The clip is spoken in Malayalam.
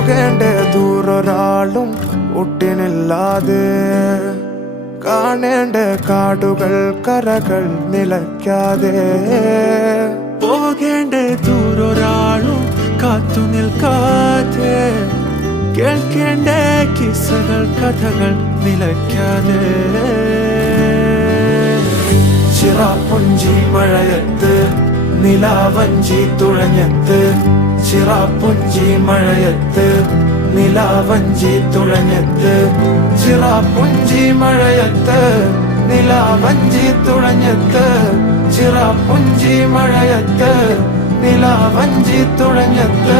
പോകേണ്ട ദൂരൊരാളും ഒട്ടിനില്ലാതെ കാണേണ്ട കാടുകൾ കരകൾ നിലയ്ക്കാതെ പോകേണ്ട ദൂരൊരാളും കാത്തു നിൽക്കാതെ കേൾക്കേണ്ട കിസ്സകൾ കഥകൾ നിലയ്ക്കാതെ ചിറാപ്പുഞ്ചി മഴയത്ത് നിലാവഞ്ചി തുഴഞ്ഞത്ത് ചിറാപ്പുഞ്ചി മഴയത്ത് നിലാവഞ്ചി തുഴഞ്ഞത്ത് ചിറാപ്പുഞ്ചി മഴയത്ത് നിലാവഞ്ചി തുഴഞ്ഞത്ത് ചിറാപ്പുഞ്ചി മഴയത്ത് നിലാവഞ്ചി തുഴഞ്ഞത്ത്